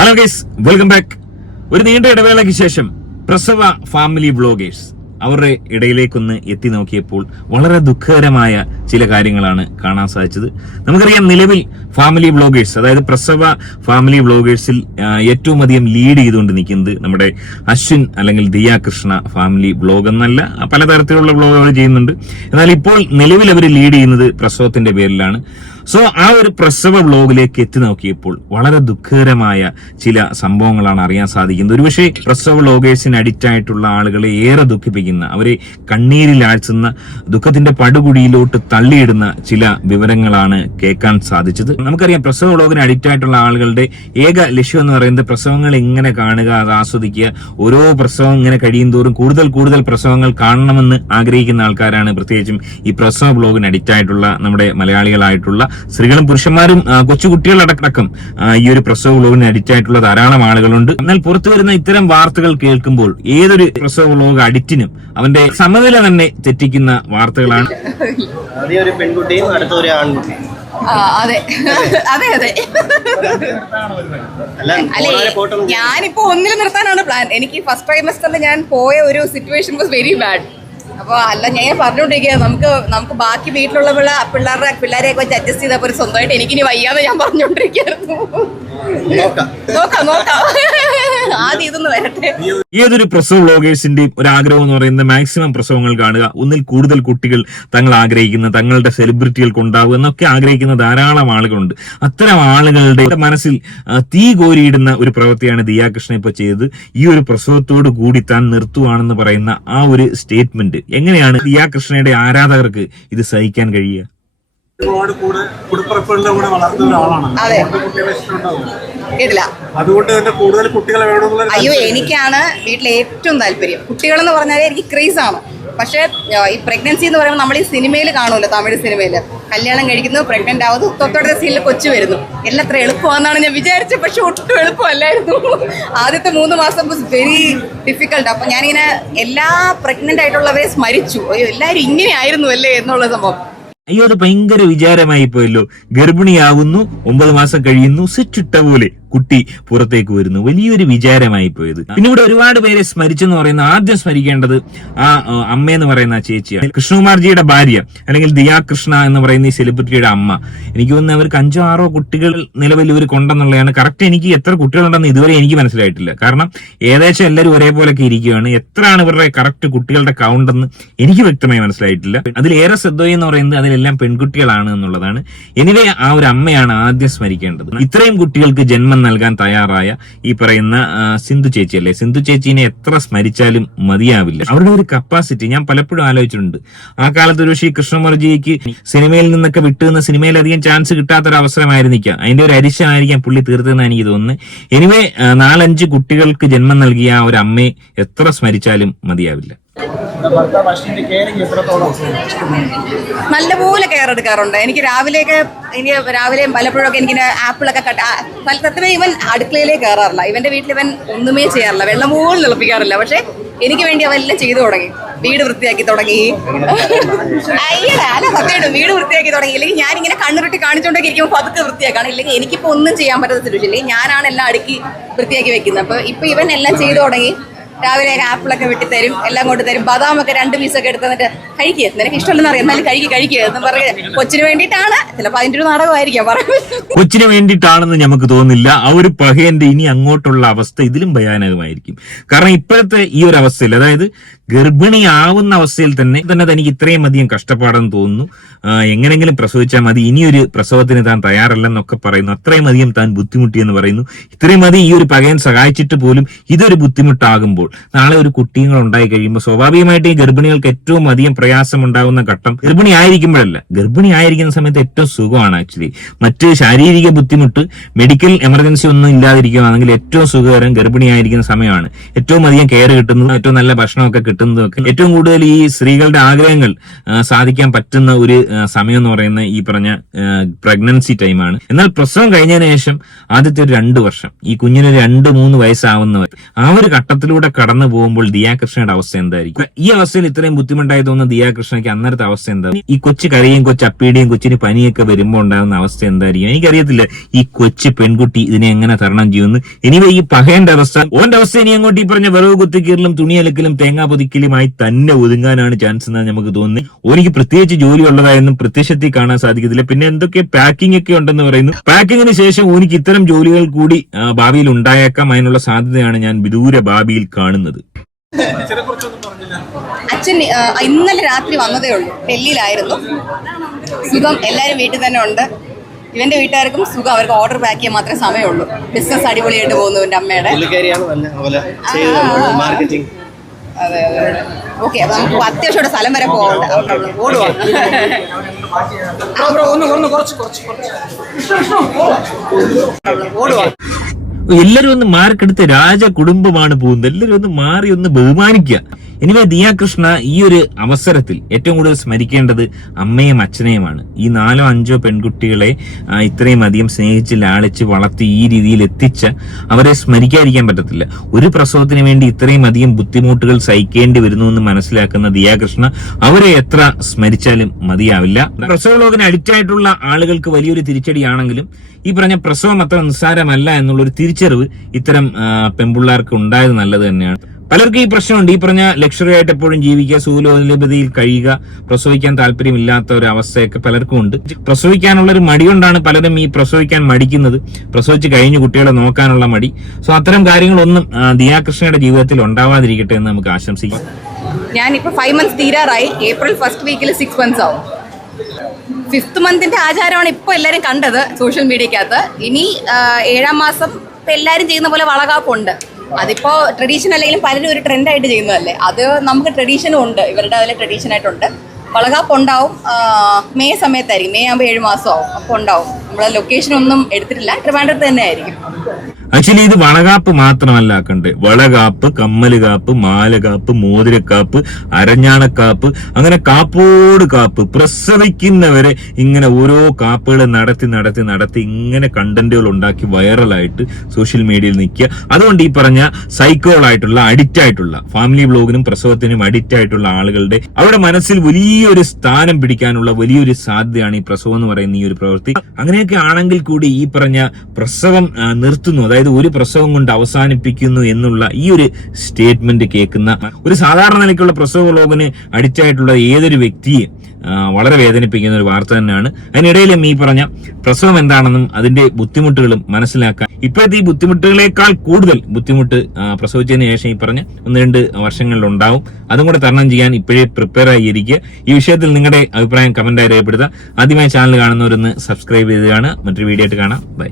Hello guys, welcome back. ഒരു നീണ്ട ഇടവേളയ്ക്ക് ശേഷം പ്രസവ ഫാമിലി വ്ളോഗേഴ്സ് അവരുടെ ഇടയിലേക്കൊന്ന് എത്തി നോക്കിയപ്പോൾ വളരെ ദുഃഖകരമായ ചില കാര്യങ്ങളാണ് കാണാൻ സാധിച്ചത്. നമുക്കറിയാം, നിലവിൽ ഫാമിലി വ്ളോഗേഴ്സ്, അതായത് പ്രസവ ഫാമിലി വ്ളോഗേഴ്സിൽ ഏറ്റവും അധികം ലീഡ് ചെയ്തുകൊണ്ട് നിൽക്കുന്നത് നമ്മുടെ അശ്വിൻ അല്ലെങ്കിൽ ദിയ കൃഷ്ണ ഫാമിലി വ്ളോഗ് എന്നല്ല, പലതരത്തിലുള്ള വ്ളോഗുകൾ ചെയ്യുന്നുണ്ട്. എന്നാൽ ഇപ്പോൾ നിലവിൽ അവർ ലീഡ് ചെയ്യുന്നത് പ്രസവത്തിന്റെ പേരിലാണ്. സോ ആ ഒരു പ്രസവ വ്ളോഗിലേക്ക് എത്തി നോക്കിയപ്പോൾ വളരെ ദുഃഖകരമായ ചില സംഭവങ്ങളാണ് അറിയാൻ സാധിക്കുന്നത്. ഒരുപക്ഷെ പ്രസവ വ്ളോഗേഴ്സിന് അഡിക്റ്റ് ആയിട്ടുള്ള ആളുകളെ ഏറെ ദുഃഖിപ്പിക്കുന്ന, അവരെ കണ്ണീരിലാഴ്ചുന്ന, ദുഃഖത്തിന്റെ പടുകുടിയിലോട്ട് തള്ളിയിടുന്ന ചില വിവരങ്ങളാണ് കേൾക്കാൻ സാധിച്ചത്. നമുക്കറിയാം, പ്രസവ വ്ളോഗിന് അഡിക്റ്റ് ആയിട്ടുള്ള ആളുകളുടെ ഏക ലക്ഷ്യം എന്ന് പറയുന്നത് പ്രസവങ്ങൾ എങ്ങനെ കാണുക, അത് ആസ്വദിക്കുക. ഓരോ പ്രസവം ഇങ്ങനെ കഴിയും തോറും കൂടുതൽ പ്രസവങ്ങൾ കാണണമെന്ന് ആഗ്രഹിക്കുന്ന ആൾക്കാരാണ് പ്രത്യേകിച്ചും ഈ പ്രസവ വ്ളോഗിന് അഡിക്റ്റ് ആയിട്ടുള്ള നമ്മുടെ മലയാളികളായിട്ടുള്ള സ്ത്രീകളും പുരുഷന്മാരും കൊച്ചുകുട്ടികളടക്കം ഈ ഒരു പ്രസവ വ്ളോഗിന് അഡിക്റ്റ് ആയിട്ടുള്ള ധാരാളം ആളുകളുണ്ട്. എന്നാൽ പുറത്തു വരുന്ന ഇത്തരം വാർത്തകൾ കേൾക്കുമ്പോൾ ഏതൊരു പ്രസവ വ്ളോഗ് അഡിക്റ്റിനും അവന്റെ സമനില തന്നെ തെറ്റിക്കുന്ന വാർത്തകളാണ്. ഒരു പെൺകുട്ടിയും അടുത്ത ഒരു ആൺകുട്ടിയും. അതെ അതെ അതെ അല്ലെ, ഞാനിപ്പോ ഒന്നിൽ നിർത്താനാണ് പ്ലാൻ. എനിക്ക് ഫസ്റ്റ് ട്രൈമസ്റ്ററിൽ ഞാൻ പോയ ഒരു സിറ്റുവേഷൻ വാസ് വെരി ബാഡ്. അപ്പോൾ അല്ല, ഞാൻ പറഞ്ഞുകൊണ്ടിരിക്കുക, നമുക്ക് ബാക്കി വീട്ടിലുള്ള പിള്ളേരെയൊക്കെ വെച്ച് അഡ്ജസ്റ്റ് ചെയ്തപ്പോൾ ഒരു സ്വന്തമായിട്ട് എനിക്കിനി വയ്യാതെ ഞാൻ പറഞ്ഞുകൊണ്ടിരിക്കുകയായിരുന്നു. നോക്കാം ആദ്യം ഇതൊന്ന് വരട്ടെ. ഏതൊരു പ്രസവ വ്ളോഗേഴ്സിന്റെയും ഒരു ആഗ്രഹം എന്ന് പറയുന്നത് മാക്സിമം പ്രസവങ്ങൾ കാണുക, ഒന്നിൽ കൂടുതൽ കുട്ടികൾ തങ്ങൾ ആഗ്രഹിക്കുന്ന, തങ്ങളുടെ സെലിബ്രിറ്റികൾക്ക് ഉണ്ടാവുക എന്നൊക്കെ ആഗ്രഹിക്കുന്ന ധാരാളം ആളുകളുണ്ട്. അത്തരം ആളുകളുടെ മനസ്സിൽ തീ കോരിയിടുന്ന ഒരു പ്രവൃത്തിയാണ് ദിയ കൃഷ്ണ ഇപ്പൊ ചെയ്തത്. ഈ ഒരു പ്രസവത്തോട് കൂടി താൻ നിർത്തുവാണെന്ന് പറയുന്ന ആ ഒരു സ്റ്റേറ്റ്മെന്റ് എങ്ങനെയാണ് ദിയ കൃഷ്ണയുടെ ആരാധകർക്ക് ഇത് സഹിക്കാൻ കഴിയുക? അതുകൊണ്ട് തന്നെ കൂടുതൽ കുട്ടികളെ വേണമെന്നുള്ള. അയ്യോ, എനിക്കാണ് വീട്ടിലെ ഏറ്റവും താല്പര്യം. കുട്ടികളെന്ന് പറഞ്ഞാൽ എനിക്ക് ക്രേസ് ആണ്. പക്ഷേ ഈ പ്രഗ്നൻസി എന്ന് പറയുമ്പോൾ നമ്മൾ ഈ സിനിമയിൽ കാണുമല്ലോ, തമിഴ് സിനിമയിൽ കല്യാണം കഴിക്കുന്നു, പ്രഗ്നന്റ് ആവുന്നു, തൊട്ടടുത്ത സീനിൽ കൊച്ചു വരുന്നു. എല്ലാം അത്ര എളുപ്പമാണെന്നാണ് ഞാൻ വിചാരിച്ചത്. പക്ഷെ ഒട്ടും എളുപ്പമല്ലായിരുന്നു. ആദ്യത്തെ 3 മാസം വാസ് വെരി ഡിഫിക്കൽട്ട്. അപ്പം ഞാനിങ്ങനെ എല്ലാ പ്രഗ്നന്റ് ആയിട്ടുള്ളവരെ സ്മരിച്ചു. എല്ലാവരും ഇങ്ങനെ ആയിരുന്നു അല്ലേ എന്നുള്ള സംഭവം. അയ്യോ, അത് ഭയങ്കര വിചാരമായി പോയല്ലോ. ഗർഭിണിയാകുന്നു, 9 മാസം കഴിയുന്നു, സ്വിച്ചിട്ട പോലെ കുട്ടി പുറത്തേക്ക് വരുന്നു. വലിയൊരു വിചാരമായി പോയത്. പിന്നെ ഇവിടെ ഒരുപാട് പേരെ സ്മരിച്ചെന്ന് പറയുന്ന, ആദ്യം സ്മരിക്കേണ്ടത് ആ അമ്മയെന്ന് പറയുന്ന ചേച്ചിയാണ്. കൃഷ്ണകുമാർജിയുടെ ഭാര്യ, അല്ലെങ്കിൽ ദിയ കൃഷ്ണ എന്ന് പറയുന്ന ഈ സെലിബ്രിറ്റിയുടെ അമ്മ. എനിക്ക് തോന്നുന്നു അവർക്ക് 5-6 കുട്ടികൾ നിലവിൽ ഇവർ കൊണ്ടെന്നുള്ളതാണ്. കറക്റ്റ് എനിക്ക് എത്ര കുട്ടികളുണ്ടെന്ന് ഇതുവരെ എനിക്ക് മനസ്സിലായിട്ടില്ല. കാരണം ഏകദേശം എല്ലാവരും ഒരേപോലൊക്കെ ഇരിക്കുകയാണ്. എത്രയാണ് ഇവരുടെ കറക്റ്റ് കുട്ടികളുടെ കൗണ്ട് എന്ന് എനിക്ക് വ്യക്തമായി മനസ്സിലായിട്ടില്ല. അതിലേറെ ശ്രദ്ധയെന്ന് പറയുന്നത് അതിലെല്ലാം പെൺകുട്ടികളാണ് എന്നുള്ളതാണ്. എനിവേ, ആ ഒരു അമ്മയാണ് ആദ്യം സ്മരിക്കേണ്ടത്. ഇത്രയും കുട്ടികൾക്ക് ജന്മം നൽകാൻ തയ്യാറായ ഈ പറയുന്ന സിന്ധു ചേച്ചി അല്ലേ, സിന്ധു ചേച്ചീനെ എത്ര സ്മരിച്ചാലും മതിയാവില്ല. അവരുടെ ഒരു കപ്പാസിറ്റി ഞാൻ പലപ്പോഴും ആലോചിച്ചിട്ടുണ്ട്. ആ കാലത്ത് ഒരു കൃഷ്ണകുമാർജിക്ക് സിനിമയിൽ നിന്നൊക്കെ വിട്ടുനിന്ന് സിനിമയിൽ അധികം ചാൻസ് കിട്ടാത്തൊരു അവസരമായിരുന്നിക്കാം. അതിന്റെ ഒരു അരിശമായിരിക്കാം പുള്ളി തീർത്തതെന്ന് എനിക്ക് തോന്നുന്നു. എനിവേ, 4-5 കുട്ടികൾക്ക് ജന്മം നൽകിയ ആ ഒരു അമ്മയെ എത്ര സ്മരിച്ചാലും മതിയാവില്ല. നല്ലപോലെ കെയർ എടുക്കാറുണ്ട്. എനിക്ക് രാവിലെയും പലപ്പോഴൊക്കെ എനിക്കിങ്ങനെ ആപ്പിളൊക്കെ സത്യമായി ഇവൻ അടുക്കളയിലേക്ക് കയറാറില്ല. ഇവന്റെ വീട്ടിൽ ഇവൻ ഒന്നുമേ ചെയ്യാറില്ല, വെള്ളം പോലും തിളപ്പിക്കാറില്ല. പക്ഷെ എനിക്ക് വേണ്ടി അവെല്ലാം ചെയ്തു തുടങ്ങി. വീട് വൃത്തിയാക്കി തുടങ്ങി. അല്ല, സത്യമായിട്ടും വീട് വൃത്തിയാക്കി തുടങ്ങി. ഇല്ലെങ്കിൽ ഞാനിങ്ങനെ കണ്ണുരുട്ടി കാണിച്ചുകൊണ്ടൊക്കെ ഇരിക്കുമ്പോൾ പതുക്കെ വൃത്തിയാക്കണം. ഇല്ലെങ്കിൽ എനിക്കിപ്പോൾ ഒന്നും ചെയ്യാൻ പറ്റാത്ത സിറ്റുവേഷൻ. ഇല്ലെങ്കിൽ ഞാനാണ് എല്ലാം അടുക്കി വൃത്തിയാക്കി വെക്കുന്നത്. അപ്പൊ ഇപ്പൊ ഇവൻ എല്ലാം ചെയ്തു തുടങ്ങി. രാവിലെ ആപ്പിളൊക്കെ വെട്ടി തരും, എല്ലാം കൊണ്ട് തരും. ബദാമൊക്കെ 2 പീസൊക്കെ എടുത്ത് തന്നിട്ട് കഴിക്കുക, നിനക്ക് ഇഷ്ടമല്ലെന്ന് അറിയാം, എന്നാലും കഴിക്കുക എന്ന് പറയുക. കൊച്ചിന് വേണ്ടിയിട്ടാണ്, ചിലപ്പോൾ അതിന്റെ ഒരു നാടകമായിരിക്കാം പറയുന്നത്. കൊച്ചിന് വേണ്ടിയിട്ടാണെന്ന് നമുക്ക് തോന്നില്ല. ആ ഒരു പഹയന്റെ ഇനി അങ്ങോട്ടുള്ള അവസ്ഥ ഇതിലും ഭയാനകമായിരിക്കും. കാരണം ഇപ്പോഴത്തെ ഈ ഒരു അവസ്ഥയിൽ, അതായത് ഗർഭിണിയാവുന്ന അവസ്ഥയിൽ തന്നെ തനിക്ക് ഇത്രയും അധികം കഷ്ടപ്പാടെന്ന് തോന്നുന്നു. എങ്ങനെങ്കിലും പ്രസവിച്ചാൽ മതി, ഇനിയൊരു പ്രസവത്തിന് താൻ തയ്യാറല്ലെന്നൊക്കെ പറയുന്നു. അത്രയും അധികം താൻ ബുദ്ധിമുട്ടിയെന്ന് പറയുന്നു. ഇത്രയും അധികം ഈ ഒരു പകയൻ സഹായിച്ചിട്ട് പോലും ഇതൊരു ബുദ്ധിമുട്ടാകുമ്പോൾ, നാളെ ഒരു കുട്ടികൾ ഉണ്ടായി കഴിയുമ്പോൾ സ്വാഭാവികമായിട്ട് ഈ ഗർഭിണികൾക്ക് ഏറ്റവും അധികം പ്രയാസം ഉണ്ടാകുന്ന ഘട്ടം ഗർഭിണി ആയിരിക്കുമ്പോഴല്ല, ഗർഭിണി ആയിരിക്കുന്ന സമയത്ത് ഏറ്റവും സുഖമാണ്. ആക്ച്വലി മറ്റ് ശാരീരിക ബുദ്ധിമുട്ട്, മെഡിക്കൽ എമർജൻസി ഒന്നും ഇല്ലാതിരിക്കുകയാണെങ്കിൽ ഏറ്റവും സുഖകരം ഗർഭിണി ആയിരിക്കുന്ന സമയമാണ്. ഏറ്റവും അധികം കെയർ കിട്ടുന്നത്, ഏറ്റവും നല്ല ഭക്ഷണമൊക്കെ കിട്ടുന്നത് കിട്ടുന്നതും ഒക്കെ ഏറ്റവും കൂടുതൽ ഈ സ്ത്രീകളുടെ ആഗ്രഹങ്ങൾ സാധിക്കാൻ പറ്റുന്ന ഒരു സമയം എന്ന് പറയുന്ന ഈ പറഞ്ഞ പ്രഗ്നൻസി ടൈമാണ്. എന്നാൽ പ്രസവം കഴിഞ്ഞതിന് ശേഷം ആദ്യത്തെ ഒരു 2 വർഷം ഈ കുഞ്ഞിന് 2-3 വയസ്സാവുന്നവർ ആ ഒരു ഘട്ടത്തിലൂടെ കടന്നു പോകുമ്പോൾ ദിയാകൃഷ്ണയുടെ അവസ്ഥ എന്തായിരിക്കും? ഈ അവസ്ഥയിൽ ഇത്രയും ബുദ്ധിമുട്ടായി തോന്നുന്ന ദിയാകൃഷ്ണയ്ക്ക് അന്നേരത്തെ അവസ്ഥ എന്താ? ഈ കൊച്ചു കരയും കൊച്ചപ്പീടിയും കൊച്ചിന് പനിയൊക്കെ വരുമ്പോൾ ഉണ്ടാകുന്ന അവസ്ഥ എന്തായിരിക്കും? എനിക്കറിയത്തില്ല ഈ കൊച്ചു പെൺകുട്ടി ഇതിനെ എങ്ങനെ തരണം ചെയ്യുന്നു. എനിവേ ഈ പഹയന്റെ അവസ്ഥ ഓന്റെ അവസ്ഥ ഇനി അങ്ങോട്ട് ഈ പറഞ്ഞ വിറവ് കുത്തിക്കീറലും തുണിയലക്കലും തേങ്ങാ പൊതിക്കലുമായി തന്നെ ഒതുങ്ങാനാണ് ചാൻസ് എന്നാണ് നമുക്ക് തോന്നുന്നത്. ഓനിക്ക് പ്രത്യേകിച്ച് ജോലി ഉള്ളതായൊന്നും പ്രത്യക്ഷത്തിൽ കാണാൻ സാധിക്കത്തില്ല. പിന്നെ എന്തൊക്കെ പാക്കിംഗ് ഒക്കെ ഉണ്ടെന്ന് പറയുന്നു. പാക്കിങ്ങിന് ശേഷം ഓനിക്ക് ഇത്തരം ജോലികൾ കൂടി ഭാവിയിൽ ഉണ്ടായേക്കാം. അതിനുള്ള സാധ്യതയാണ് ഞാൻ വിദൂര ഭാവിയിൽ കാണുന്നത്. അച്ഛൻ ഇന്നലെ രാത്രി വന്നതേ ഉള്ളൂ. ഡൽഹിയിലായിരുന്നു. സുഖം, എല്ലാവരും വീട്ടിൽ തന്നെ ഉണ്ട്. ഇവന്റെ വീട്ടുകാർക്കും സുഖം. അവർക്ക് ഓർഡർ പാക്ക് ചെയ്യാൻ മാത്രമേ സമയമുള്ളൂ. ബിസിനസ് അടിപൊളിയായിട്ട് പോകുന്നു ഇവന്റെ അമ്മയുടെ. അതെ അതെ. ഓക്കെ, അപ്പൊ നമുക്ക് അത്യാവശ്യം സ്ഥലം വരെ പോകണ്ട. ഓടുവാ. എല്ലാരും ഒന്ന് മാർക്കെടുത്ത് രാജ കുടുംബമാണ് പോകുന്നത്. എല്ലാരും ഒന്ന് മാറി ഒന്ന് ബഹുമാനിക്കുക. എനിവേ ദിയാകൃഷ്ണ ഈ ഒരു അവസരത്തിൽ ഏറ്റവും കൂടുതൽ സ്മരിക്കേണ്ടത് അമ്മയും അച്ഛനെയുമാണ്. ഈ 4-5 പെൺകുട്ടികളെ ഇത്രയും അധികം സ്നേഹിച്ച് ലാളിച്ച് വളർത്തി ഈ രീതിയിൽ എത്തിച്ച അവരെ സ്മരിക്കാതിരിക്കാൻ പറ്റത്തില്ല. ഒരു പ്രസവത്തിന് വേണ്ടി ഇത്രയും അധികം ബുദ്ധിമുട്ടുകൾ സഹിക്കേണ്ടി വരുന്നു എന്ന് മനസ്സിലാക്കുന്ന ദിയാകൃഷ്ണ അവരെ എത്ര സ്മരിച്ചാലും മതിയാവില്ല. പ്രസവ ലോകത്തിന് അഡിക്റ്റ് ആയിട്ടുള്ള ആളുകൾക്ക് വലിയൊരു തിരിച്ചടിയാണെങ്കിലും ഈ പറഞ്ഞ പ്രസവം അത്ര നിസ്സാരമല്ല എന്നുള്ളൊരു തിരിച്ചറിവ് ഇത്തരം പെൺപിള്ളേർക്ക് ഉണ്ടായത് നല്ലത് തന്നെയാണ്. പലർക്കും ഈ പ്രശ്നമുണ്ട്. ഈ പറഞ്ഞ ലക്ഷറി ആയിട്ട് എപ്പോഴും ജീവിക്കുക, സുഖലോലഭതയിൽ കഴിയുക, പ്രസവിക്കാൻ താല്പര്യമില്ലാത്ത ഒരു അവസ്ഥയൊക്കെ പലർക്കും ഉണ്ട്. പ്രസവിക്കാനുള്ള ഒരു മടി കൊണ്ടാണ് പലരും ഈ പ്രസവിക്കാൻ മടിക്കുന്നത്. പ്രസവിച്ച് കഴിഞ്ഞ് കുട്ടികളെ നോക്കാനുള്ള മടി. സോ അത്തരം കാര്യങ്ങളൊന്നും ദിയാകൃഷ്ണയുടെ ജീവിതത്തിൽ ഉണ്ടാവാതിരിക്കട്ടെ എന്ന് നമുക്ക് ആശംസിക്കാം. ഞാനിപ്പോ 5 months തീരാറായി. ഏപ്രിൽ ഫസ്റ്റ് വീക്കിൽ 6 months ആവും. 5th monthന്റെ ആചാരമാണ് ഇപ്പോൾ എല്ലാവരും കണ്ടത് സോഷ്യൽ മീഡിയക്കകത്ത്. ഇനി 7ാം മാസം ഇപ്പം എല്ലാവരും ചെയ്യുന്ന പോലെ വളകാപ്പുണ്ട്. അതിപ്പോൾ ട്രഡീഷൻ അല്ലെങ്കിലും പലരും ഒരു ട്രെൻഡായിട്ട് ചെയ്യുന്നതല്ലേ. അത് നമുക്ക് ട്രഡീഷനും ഉണ്ട്, ഇവരുടെ അതിൽ ട്രഡീഷനായിട്ടുണ്ട്. വളകാപ്പ് ഉണ്ടാവും. മെയ് സമയത്തായിരിക്കും. മെയ് ആകുമ്പോൾ 7 മാസമാവും. അപ്പോൾ ഉണ്ടാവും. നമ്മളെ ലൊക്കേഷൻ ഒന്നും എടുത്തിട്ടില്ല, ട്രിവാൻഡ്രത്ത് തന്നെ ആയിരിക്കും. ആക്ച്വലി ഇത് വളകാപ്പ് മാത്രമല്ല ആക്കണ്ടേ. വളകാപ്പ്, കമ്മലുകാപ്പ്, മാലകാപ്പ്, മോതിരക്കാപ്പ്, അരഞ്ഞാണക്കാപ്പ്, അങ്ങനെ കാപ്പോട് കാപ്പ്. പ്രസവിക്കുന്നവരെ ഇങ്ങനെ ഓരോ കാപ്പുകൾ നടത്തി ഇങ്ങനെ കണ്ടന്റുകൾ ഉണ്ടാക്കി വൈറലായിട്ട് സോഷ്യൽ മീഡിയയിൽ നിൽക്കുക. അതുകൊണ്ട് ഈ പറഞ്ഞ സൈക്കോളായിട്ടുള്ള അഡിക്റ്റ് ആയിട്ടുള്ള ഫാമിലി വ്ലോഗിനും പ്രസവത്തിനും അഡിക്റ്റ് ആയിട്ടുള്ള ആളുകളുടെ അവരുടെ മനസ്സിൽ വലിയൊരു സ്ഥാനം പിടിക്കാനുള്ള വലിയൊരു സാധ്യതയാണ് ഈ പ്രസവം എന്ന് പറയുന്ന ഈ ഒരു പ്രവൃത്തി. അങ്ങനെയൊക്കെ ആണെങ്കിൽ കൂടി ഈ പറഞ്ഞ പ്രസവം നിർത്തുന്നു, അതായത് ഒരു പ്രസവം കൊണ്ട് അവസാനിപ്പിക്കുന്നു എന്നുള്ള ഈ ഒരു സ്റ്റേറ്റ്മെന്റ് കേൾക്കുന്ന ഒരു സാധാരണ നിലയ്ക്കുള്ള പ്രസവ വ്ലോഗിന് അഡിക്റ്റ് ആയിട്ടുള്ള ഏതൊരു വ്യക്തിയെ വളരെ വേദനിപ്പിക്കുന്ന ഒരു വാർത്ത തന്നെയാണ്. അതിനിടയിലും ഈ പറഞ്ഞ പ്രസവം എന്താണെന്നും അതിന്റെ ബുദ്ധിമുട്ടുകളും മനസ്സിലാക്കാൻ ഇപ്പോഴത്തെ ഈ ബുദ്ധിമുട്ടുകളേക്കാൾ കൂടുതൽ ബുദ്ധിമുട്ട് പ്രസവിച്ചതിന് ശേഷം ഈ പറഞ്ഞ 1-2 വർഷങ്ങളിൽ ഉണ്ടാവും. അതും കൂടെ തരണം ചെയ്യാൻ ഇപ്പോഴേ പ്രിപ്പയർ ആയിരിക്കുക. ഈ വിഷയത്തിൽ നിങ്ങളുടെ അഭിപ്രായം കമന്റായി രേഖപ്പെടുത്തുക. ആദ്യമായി ചാനൽ കാണുന്നവരൊന്ന് സബ്സ്ക്രൈബ് ചെയ്ത് കാണുക. മറ്റൊരു വീഡിയോ ആയിട്ട് കാണാം. ബൈ.